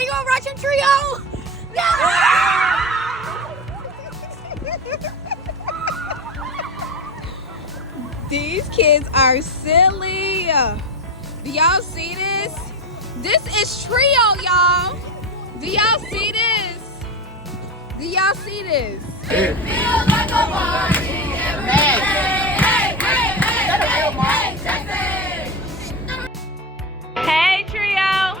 And you're a Russian trio? These kids are silly. Do y'all see this? This is trio, y'all. Do y'all see this? Do y'all see this? It feels like a party every day. Hey, hey, hey, Hey, trio.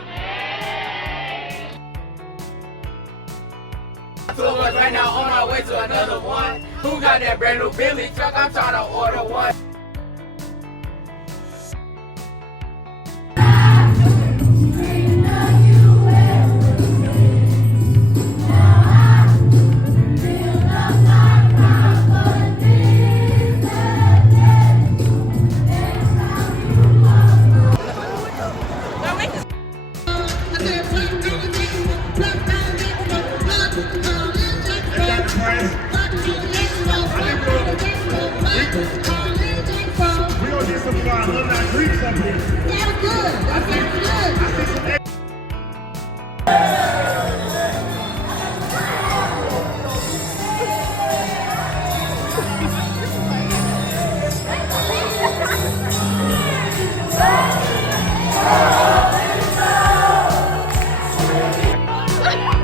So much right now on my way to another one. Who got that brand new Billy truck? I'm trying to order one.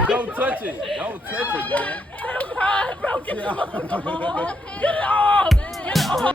Don't touch it. Don't touch it, man. I'm crying, bro. Get it off. Get it off. Get it off.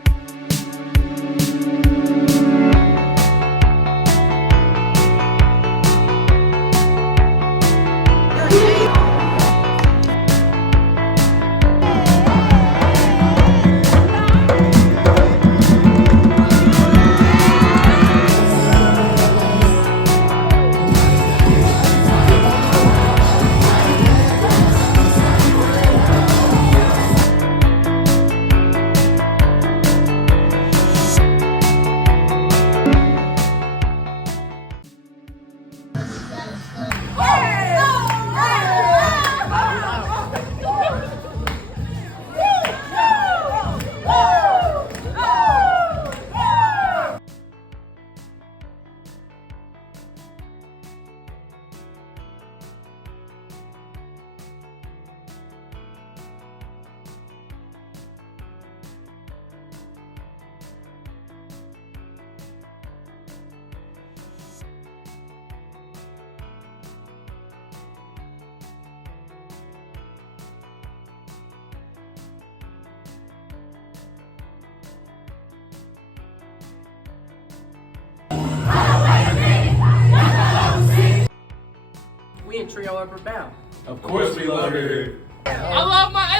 We in Trio Upper Bound. Of course we love it here. I love my